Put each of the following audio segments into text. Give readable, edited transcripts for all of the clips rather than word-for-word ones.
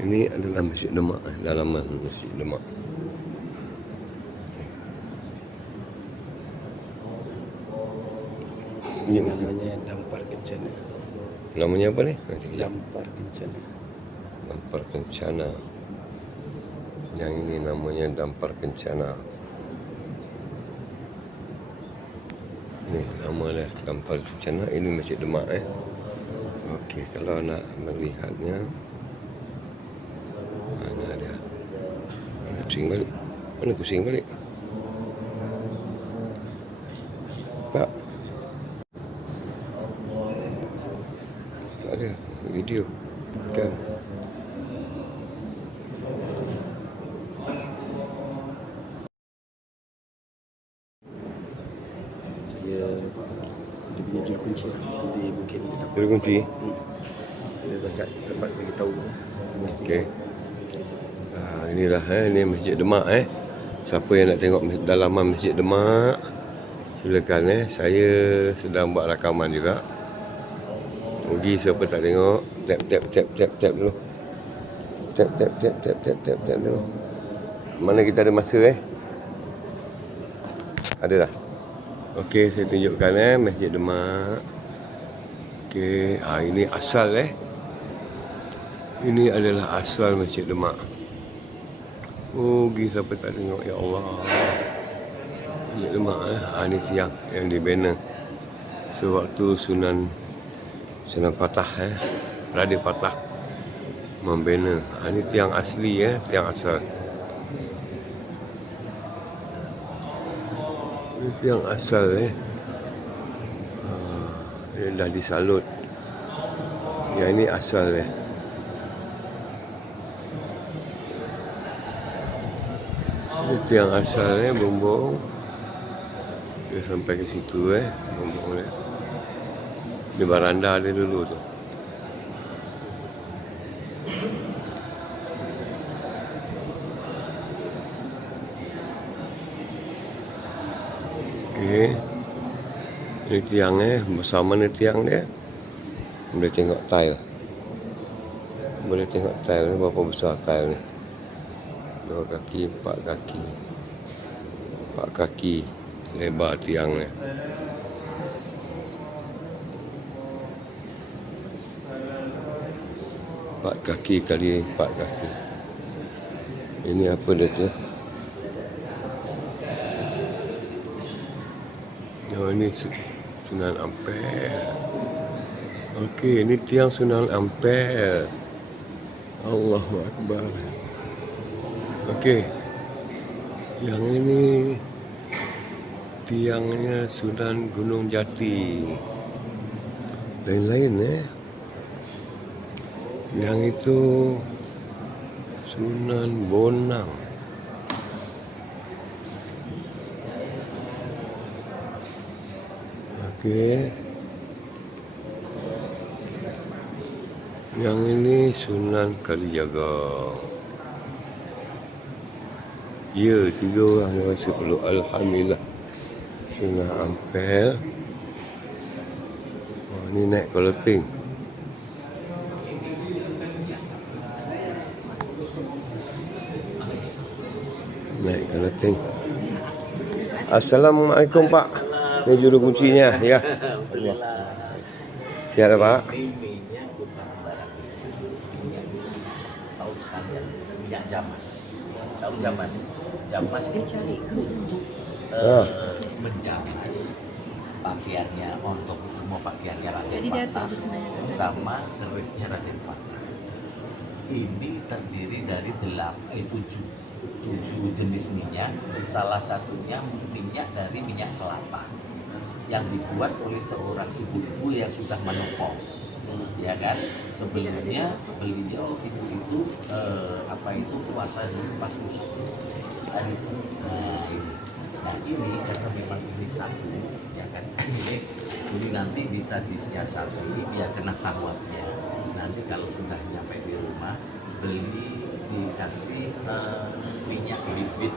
Ini adalah Masjid Demak, dalaman Masjid Demak. Ini namanya Dampar Kencana. Namanya apa ni? Dampar Kencana. Dampar Kencana. Yang ini namanya Dampar Kencana. Ni nama dia Dampar Kencana. Ini Masjid Demak Okey, kalau nak melihatnya, mana dia? Mana pusing balik? Mana pusing balik? Tak. Tak ada video. Kan? Dia punya juru kunci lah. Nanti mungkin dia dapat. Juru kunci? Dia dapat beritahu. Okey. Inilah ini Masjid Demak Siapa yang nak tengok dalaman Masjid Demak, silakan Saya sedang buat rakaman juga. Rugi siapa tak tengok. Tap dulu. Tap dulu. Mana kita ada masa Ada dah. Okey, saya tunjukkan Masjid Demak. Okey, ini asal Ini adalah asal Masjid Demak. Rugi siapa tak tengok, ya Allah. Masjid Demak ini tiang yang dibina sewaktu Sunan Patah Raden Patah membina. Ini tiang asli tiang asal. Ini tiang asal ini dah disalut. Yang ini asal Ini tiang asal bumbung. Dia sampai ke situ bumbung dia. Di baranda dia dulu tu. Okey. Ini tiang bersama ni tiang dia. Boleh tengok tile. Boleh tengok tile berapa besar tile ni. 2 kaki, 4 kaki. 4 kaki lebar tiang ni. Empat kaki kali 4 kaki. Ini apa dia tu? Oh, ini Sunan Ampel. Okey, ini tiang Sunan Ampel. Allahu Akbar. Okey. Yang ini tiangnya Sunan Gunung Jati. Lain-lain Yang itu Sunan Bonang. Okey. Yang ini Sunan Kalijaga. Ya, 3 orang yang rasa perlu. Alhamdulillah. Sunan Ampel. Ini naik koloting. Naik koloting. Assalamualaikum Pak. Ini juru kuncinya ya. Siapa Pak? Tahu sekalian minyak jamas. Tahu jamas? Jamas itu menjamas pakaiannya untuk semua pakaiannya Raden Fatah sama kerisnya Raden Fatah. Ini terdiri dari 7 jenis minyak. Salah satunya minyak dari minyak kelapa yang dibuat oleh seorang ibu-ibu yang sudah menopause, ya kan. Sebelumnya beliau ibu itu puasa pas musim. Nah ini karena memang ini satu, ya kan. Ini nanti bisa disiasati biar kena sahwatnya. Nanti kalau sudah nyampe di rumah dikasih minyak bibit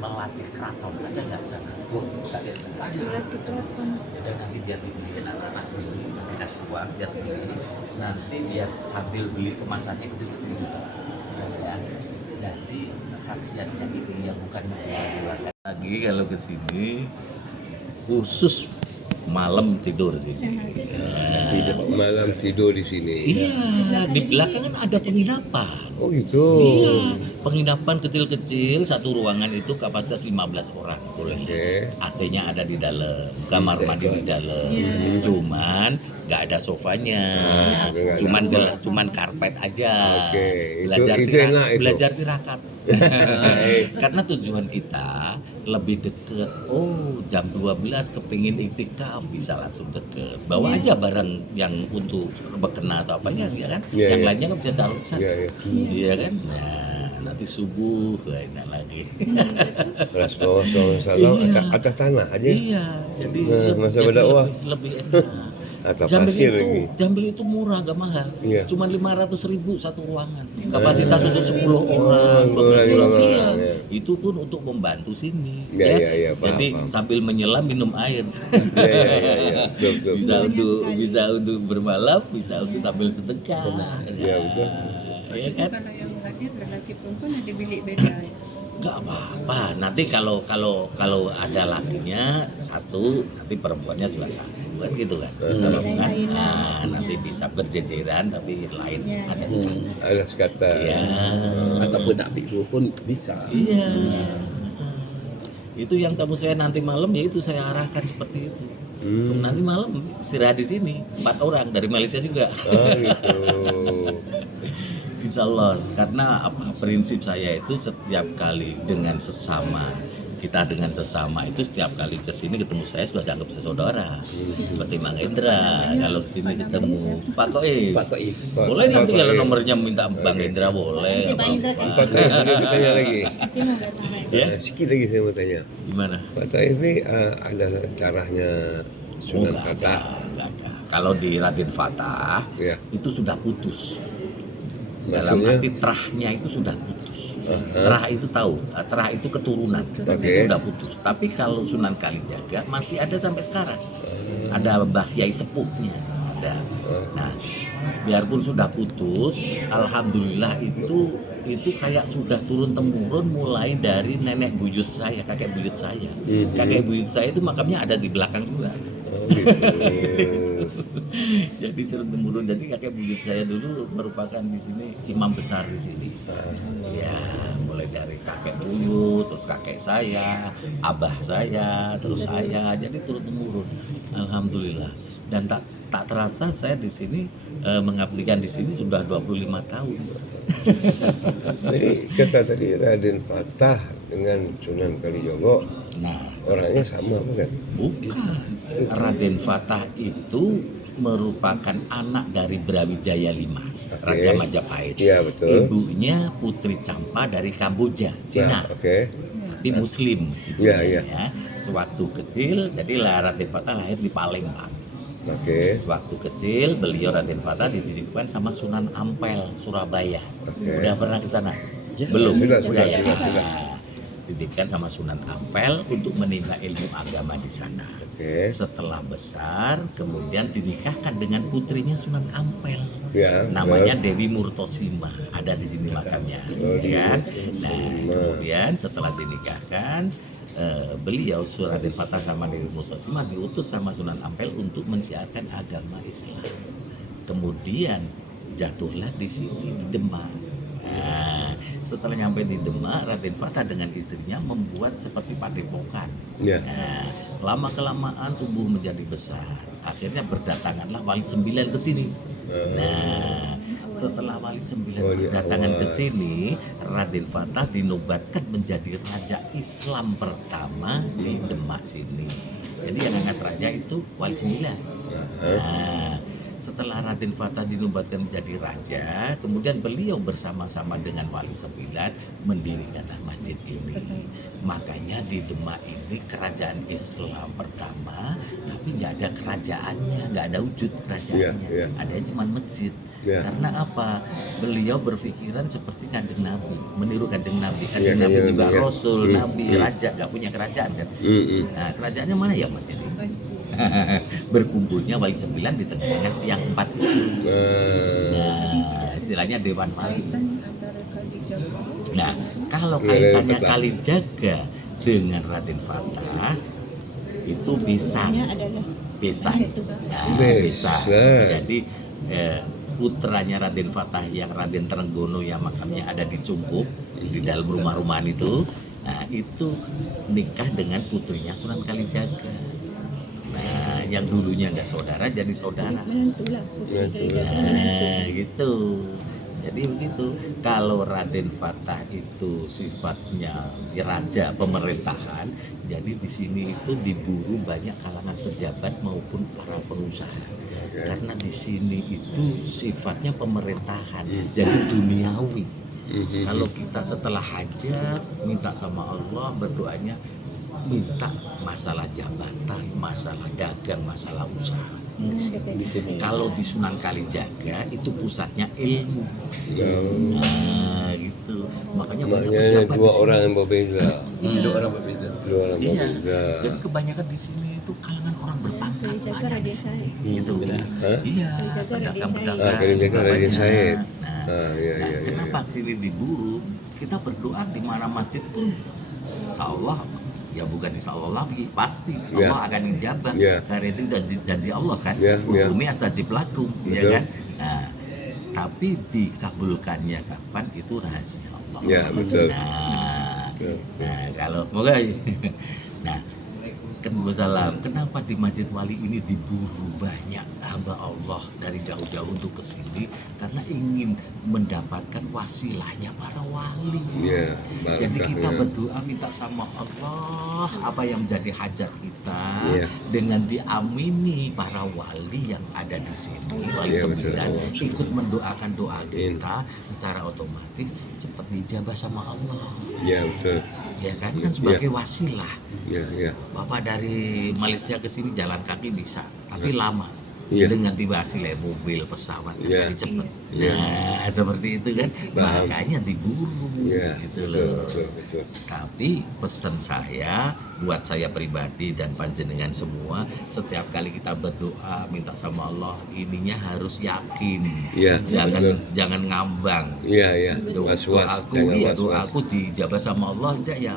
melatih keraton, ada nggak sana? Oh, Tak ada. Melatih keraton. Dan nanti biar dibeliin anak-anak sini, nanti kasih uang biar beli. Nanti biar sambil beli kemasannya kecil-kecil juga. Ya. Jadi khasiatnya itu yang bukan mengeluarkan lagi kalau ke sini khusus malam tidur sini. Tidak malam tidur di sini. Iya, di belakang kan ada penginapan. Oh gitu. Iya, penginapan kecil-kecil, satu ruangan itu kapasitas 15 orang boleh. Oke. AC-nya ada di dalam, kamar mandi di dalam. Iya. Cuman nggak ada sofanya, Nggak ada. cuman karpet aja. Oke, Belajar itu enak itu. belajar tirakat. Karena tujuan kita lebih deket. Oh, jam 12 kepingin iktikaf bisa langsung deket. Bawa aja barang yang untuk bekena atau apanya, ya kan? Iya, yang iya. lainnya kan bisa taruh di sana. Iya, iya. Iya kan? Nah, nanti subuh enak lagi. Rasulullah SAW Iya. atas tanah aja. Iya, jadi Masa jadi berdakwah. lebih enak. Atas Jambil pasir itu, lagi. Jambil itu murah, gak mahal. Iya. Cuma 500.000 satu ruangan. Kapasitas untuk 10 Oh, orang. 10 orang, Iya. iya. Itu pun untuk membantu sini. Iya, iya, iya, paham, Jadi paham. sambil menyelam minum air. Iya, iya, iya. Betul, bisa betul. untuk sekali. bisa untuk bermalam, bisa untuk sambil sedekah. Iya, betul. Ya kan? Kalau yang hadir lelaki perempuan ada bilik beda. Nggak apa-apa. Nanti kalau ada lakinya satu, nanti perempuannya juga satu kan gitu kan. Kalau kan, Lain-lain lah nah, maksudnya. nanti bisa berjejeran tapi lain Ya, ada ya. sekali. Alas kata. Iya. ataupun nak ambil dua pun bisa. Iya. Itu yang tamu saya nanti malam ya itu saya arahkan seperti itu. Nanti malam istirahat di sini 4 orang dari Malaysia juga. Oh gitu. Insya Allah, karena prinsip saya itu setiap kali dengan sesama itu setiap kali kesini ketemu saya sudah dianggap saudara. Seperti Mang Indra, kalau kesini ketemu Pak Koif. Pak Koif. Boleh nanti Pak kalau Koif. nomornya minta Bang Indra boleh. Pak Indra apa-apa. Pak Taif boleh bertanya lagi. Tapi mau bertahan. Ya, Sikit lagi saya mau tanya. gimana? Pak Taif ini ada darahnya Sunan nggak ada, Fatah. nggak ada. Kalau di Raden Fatah Ya. itu sudah putus. Dalam Maksudnya? arti terahnya itu sudah putus. Aha. Terah itu tahu, terah itu keturunan, Oke. itu udah putus. Tapi kalau Sunan Kalijaga masih ada sampai sekarang. Ada Mbah Yai sepuhnya, ada. Nah, biarpun sudah putus, alhamdulillah itu kayak sudah turun temurun mulai dari nenek buyut saya, kakek buyut saya. Kakek buyut saya itu makamnya ada di belakang juga. Oh gitu. Jadi turun temurun. Jadi kakek buyut saya dulu merupakan di sini imam besar di sini. Ya, mulai dari kakek buyut, terus kakek saya, abah saya, terus saya. Jadi turun temurun. Alhamdulillah. Dan tak terasa saya di sini mengabdikan di sini sudah 25 tahun. Jadi kata tadi Raden Fatah dengan Sunan Kalijogo Nah, orangnya sama bukan? bukan. Raden Fatah itu merupakan anak dari Brawijaya V, Raja Majapahit. Iya betul. Ibunya Putri Campa dari Kamboja, Cina. Nah, oke. Tapi Muslim. Iya, iya. Ya. Sewaktu kecil, jadi Raden Fatah lahir di Palembang. Oke. Sewaktu kecil, beliau Raden Fatah dititipkan sama Sunan Ampel, Surabaya. Oke. Udah pernah ke sana? Ya, Belum. sudah, Udah ya. sudah. Dititipkan sama Sunan Ampel untuk menimba ilmu agama di sana. Oke. Setelah besar, kemudian dinikahkan dengan putrinya Sunan Ampel. Ya. Namanya Dewi Murtosima, ada di sini makamnya, Oh, ya kan? Dewi Nah, Murtosima. kemudian setelah dinikahkan, beliau Raden Fatah sama Dewi Murtosima diutus sama Sunan Ampel untuk mensiarkan agama Islam. Kemudian jatuhlah di sini di Demak. Nah, setelah nyampe di Demak, Raden Fatah dengan istrinya membuat seperti padepokan. Ya. Nah, lama kelamaan tumbuh menjadi besar. Akhirnya berdatanganlah Wali Sembilan ke sini. Nah, setelah Wali Sembilan Oh, di berdatangan awal. ke sini, Raden Fatah dinobatkan menjadi raja Islam pertama di Demak sini. Jadi yang angkat raja itu Wali Sembilan. Nah, setelah Raden Fatah dinobatkan menjadi raja, kemudian beliau bersama-sama dengan Wali Sembilan mendirikanlah masjid ini. Makanya di Demak ini kerajaan Islam pertama, tapi nggak ada kerajaannya, nggak ada wujud kerajaannya. Iya, iya. Adanya cuma masjid. Ya. Karena apa? Beliau berpikiran seperti Kanjeng Nabi, meniru Kanjeng Nabi. Kanjeng Ya, Nabi ya, juga ya. Rasul, Hmm, Nabi, hmm. Raja, nggak punya kerajaan kan? Mm-mm. Nah, kerajaannya mana ya masjid ini? Masjid. Berkumpulnya wali 9 di tengah-tengah tiang 4 itu. Eh, Nah, istilahnya Dewan Wali. Kaitan antara Kalijaga. Nah, kalau Ya, kaitannya betul. Kalijaga dengan Raden Fatah itu bisa Ini adalah bisa. Bisa. Nah, Bisa. bisa. Jadi putranya Raden Fatah yang Raden Trenggono yang makamnya ada di Cungkup di dalam rumah-rumahan itu, nah itu nikah dengan putrinya Sunan Kalijaga. Nah, yang dulunya nggak saudara jadi saudara. menentulah putri Menentu. Kalijaga Nah, menentu. gitu. Jadi begitu. Kalau Raden Fatah itu sifatnya raja pemerintahan, jadi di sini itu diburu banyak kalangan pejabat maupun para pengusaha. Karena di sini itu sifatnya pemerintahan, jadi duniawi. Mhm. Kalau kita setelah hajat minta sama Allah, berdoanya minta masalah jabatan, masalah dagang, masalah usaha. Di sini. Kalau di Sunan Kalijaga itu pusatnya ilmu. Nah, gitu. Makanya banyak Makanya pejabat dua di sini. orang yang berbeza. Iya. Dua orang berbeda. Dua orang Iya. berbeza. Jadi kebanyakan di sini itu kalangan orang berpangkat Kalijaga banyak di Raden sini. Said. Gitu. Hah? Iya. Kalijaga Raden Pedagang-pedagang. Ah, Kalijaga Raden banyak. Said. Nah, Ah, iya, nah, iya, iya. kenapa ini diburu? Kita berdoa di mana masjid pun, insya Allah, ya bukan insya Allah lagi, pasti Ya. Allah akan ijabah. Ya. Karena itu janji Allah kan. Ya, ya. Udhumi astajib lakum, ya Betul. kan. Nah, tapi dikabulkannya kapan itu rahasia Allah. Ya, betul. Nah, Betul. nah kalau moga, nah Salam. Kenapa di Masjid Wali ini diburu banyak hamba Allah dari jauh-jauh untuk ke sini? Karena ingin mendapatkan wasilahnya para wali. Ya, Jadi kita barakahnya. berdoa minta sama Allah apa yang menjadi hajat kita Iya. dengan diamini para wali yang ada di sini, wali Iya, 9 betul. ikut mendoakan doa Amin. kita secara otomatis cepat dijabah sama Allah. Ya, betul. Ya kan sebagai wasilah. Ya, ya. Bapak dari Malaysia ke sini jalan kaki bisa, tapi lama. Iya. Dengan tiba hasilnya mobil, pesawat, Iya. jadi cepet. Iya. Nah, seperti itu kan, Paham. makanya diburu, Ya, gitu betul, loh. betul, betul. Tapi pesan saya, buat saya pribadi dan panjenengan semua, setiap kali kita berdoa minta sama Allah, ininya harus yakin, Iya, betul. jangan ngambang. Iya, iya. Doa Was-was, aku, jangan iya, was-was. doa aku dijabah sama Allah, tidak ya,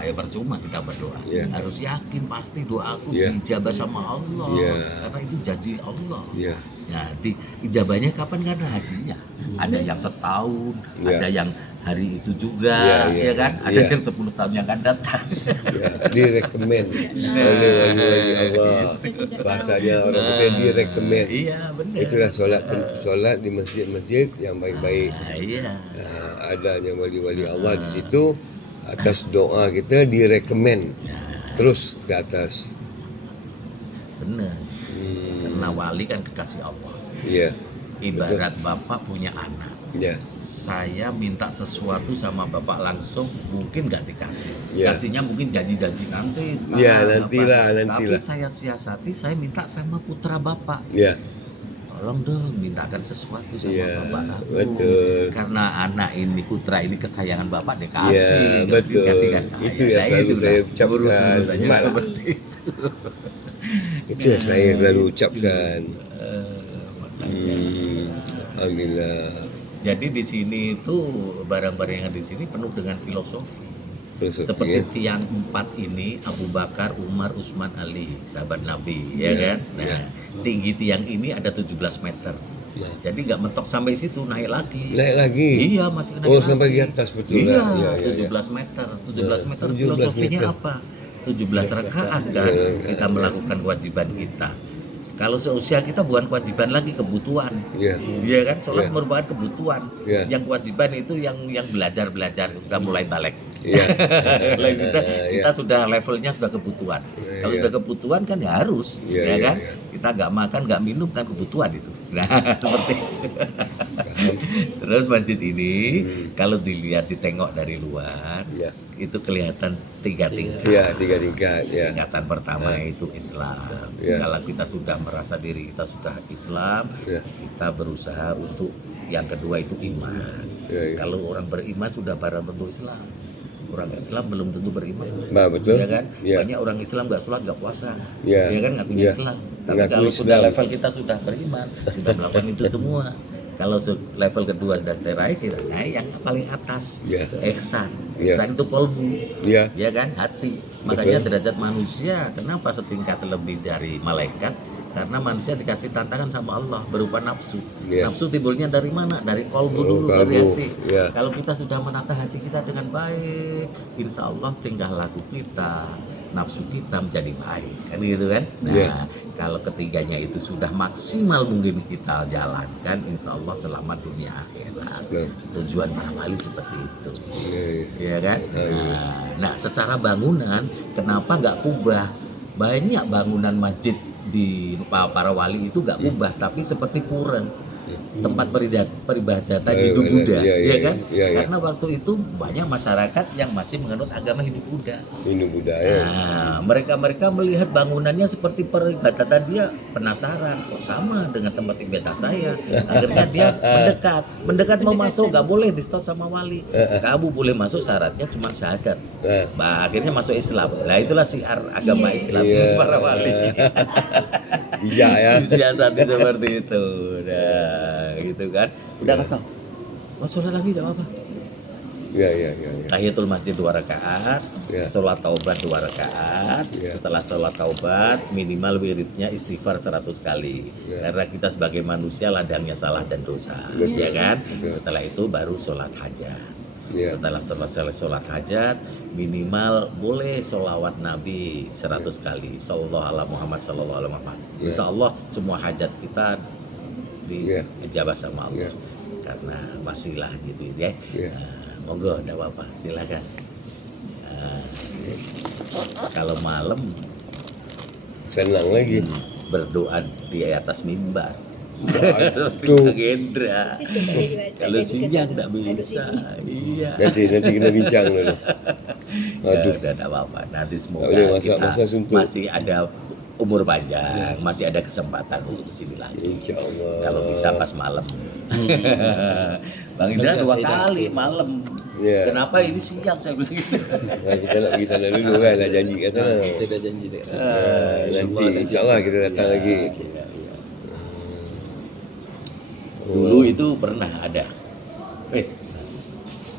ya percuma kita berdoa. Iya. Harus yakin pasti doa aku Iya. dijabah sama Allah, Iya. karena itu janji Allah. Iya. Nah, ijabahnya kapan kan rahasianya? Ada yang setahun, Iya. ada yang hari itu juga, Iya, iya, ya kan? Ada iya. yang 10 tahun yang akan datang. Ya, direkomend oleh wali-wali Allah. Bahasanya orang Putih direkomend. Iya, benar. Itulah solat di masjid-masjid yang baik-baik. Nah, iya. Nah, adanya wali-wali Allah di situ, atas doa kita direkomend terus ke atas. Benar. Hmm, Karena wali kan kekasih Allah. iya, Ibarat bapak punya anak. ya, Saya minta sesuatu sama bapak langsung mungkin nggak dikasih. Ya. Kasihnya mungkin janji-janji nanti. Pak, Ya, apa. nantilah. Tapi saya siasati, saya minta sama putra bapak. ya, Tolong dong mintakan sesuatu sama Ya, bapak aku. betul. Karena anak ini, putra ini kesayangan bapak ya, dikasih. betul. Dikasihkan saya. Itu yang selalu itulah. saya ucapkan. Urut-urutannya Malah. seperti itu. Itu yang saya selalu ucapkan. Makanya. Alhamdulillah. Jadi di sini itu barang-barang yang di sini penuh dengan filosofi. Filosofi, Seperti ya. tiang 4 ini Abu Bakar, Umar, Utsman, Ali, sahabat Nabi, ya Ya, kan? Nah, ya. tinggi tiang ini ada 17 meter. Nah, Jadi nggak mentok sampai situ, naik lagi. naik lagi. Iya, masih naik Oh, lagi. sampai di atas, betul Iya, lah. Iya, iya, 17 meter. 17 meter 17 filosofinya meter. apa? 17 rakaat kan Iya, kita melakukan kewajiban kita. Kalau seusia kita bukan kewajiban lagi, kebutuhan. Iya. Iya kan, sholat Iya. merupakan kebutuhan. Iya. Yang kewajiban itu yang belajar sudah mulai balik. Iya. Kalau sudah, Iya. kita sudah levelnya sudah kebutuhan. Kalau Iya. sudah kebutuhan kan ya harus, Iya, ya iya, kan? iya. Kita nggak makan, nggak minum kan kebutuhan itu. Nah, seperti itu. Terus masjid ini kalau dilihat ditengok dari luar, Iya. itu kelihatan 3 tingkat. Iya, 3 tingkat, ya. Tingkatan pertama itu Islam. Ya. Kalau kita sudah merasa diri kita sudah Islam, Ya. kita berusaha untuk yang kedua itu iman. Ya, ya. Kalau orang beriman sudah barang tentu Islam. Orang Islam belum tentu beriman. Nah, betul. Ya kan? Ya. Banyak orang Islam nggak sholat, nggak puasa. Ya. Ya kan ngakunya Ya. Islam. Tapi Ngaku kalau sudah Islam. level kita sudah beriman, sudah melakukan itu semua. Kalau level kedua sudah terakhir, kita naik yang paling atas. Ya. Ihsan. Ya. Ihsan itu kolbu. Iya. Ya kan, hati. Makanya derajat manusia kenapa setingkat lebih dari malaikat? Karena manusia dikasih tantangan sama Allah berupa nafsu. Iya. Nafsu timbulnya dari mana? Dari kolbu Oh, dulu, dari kalbu. hati. Iya. Kalau kita sudah menata hati kita dengan baik, insya Allah tingkah laku kita, nafsu kita menjadi baik, kan gitu kan? Nah, Iya. kalau ketiganya itu sudah maksimal mungkin kita jalankan, insya Allah selamat dunia akhirat. Nah. Tujuan para wali seperti itu. Iya, iya. Ya kan? Nah, secara bangunan kenapa nggak kubah? Banyak bangunan masjid di para wali itu nggak kubah, tapi seperti pura, tempat peribadatan Hindu Buddha, Iya, iya, ya kan? iya, iya. Karena waktu itu banyak masyarakat yang masih menganut agama Hindu Buddha. Hindu budaya. Nah, mereka melihat bangunannya seperti peribadatan, dia penasaran, kok sama dengan tempat ibadah saya. Akhirnya dia mendekat mau masuk, nggak boleh di stop sama wali. Kamu boleh masuk, syaratnya cuma syahadat. Nah, akhirnya masuk Islam. Nah, itulah syiar agama Islam Iya. para wali. Bijak ya. Disiasati seperti itu. Nah, gitu kan. Udah kosong. Sholat lagi enggak apa-apa. Iya, iya, iya. Iya. Tahiyatul masjid 2 rakaat, Ya. sholat taubat 2 rakaat. Ya. Setelah sholat taubat minimal wiridnya istighfar 100 kali. Ya. Karena kita sebagai manusia ladangnya salah dan dosa, Betul. ya kan? Betul. Setelah itu baru sholat hajat. Ya. Setelah selesai sholat hajat minimal boleh sholawat Nabi 100 kali. Sallallahu ala Muhammad sallallahu alaihi Muhammad. Ya. Insya Allah semua hajat kita Ya. dijabah sama Allah. Ya. Karena wasilah gitu ya. Ya. Monggo, enggak apa-apa, silakan. Kalau malam Senang lagi. berdoa di atas mimbar. Aduh. Gendra. Kalau siang enggak bisa. Iya. Nanti kita bincang dulu. Aduh. Ya, udah enggak apa-apa. Nanti semoga boleh, masa- kita masa suntuk. masih ada umur panjang, masih ada kesempatan untuk kesini lagi. Insya Allah. Kalau bisa pas malam. Bang Indra 2 kali malam. Ya. Kenapa ini siang saya bilang gitu. Nah, kita nak pergi sana dulu kan, lah janji kat sana. Kita dah janji dek. Nanti insya Allah kita datang lagi. Iya, iya. Dulu itu pernah ada. Wes.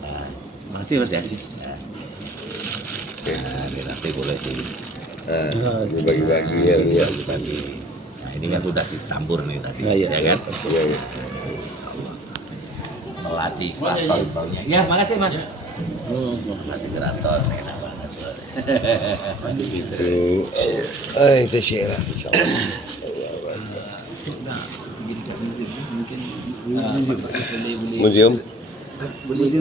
Nah, masih Mas ya. Nah, ini nanti boleh dulu. Nah, ini bagi-bagi ya. Iya, Ya. bagi. Nah, ini kan sudah dicampur nih tadi, Nah, iya. ya kan? Ya, ya. Insyaallah. Melatih keraton baunya. Ya, makasih Mas. Melatih keraton enak banget. Gitu. Tuh. Kita share lah. Insya Allah. Museum.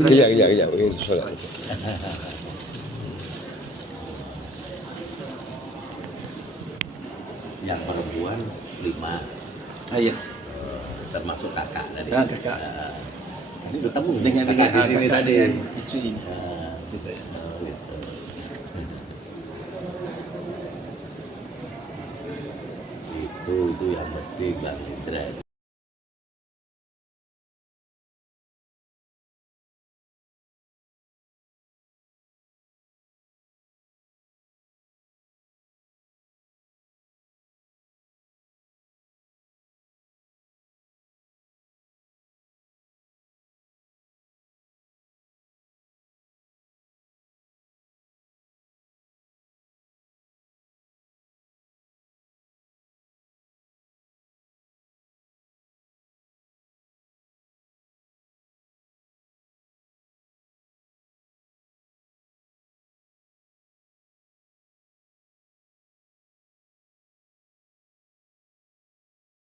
Kejap. Ini solat. Yang perempuan 5, Iya. termasuk kakak tadi. Kakak. Ini ketemu Dengan kakak di sini tadi. istri. Nah, gitu. Itu yang mesti Bang Indra.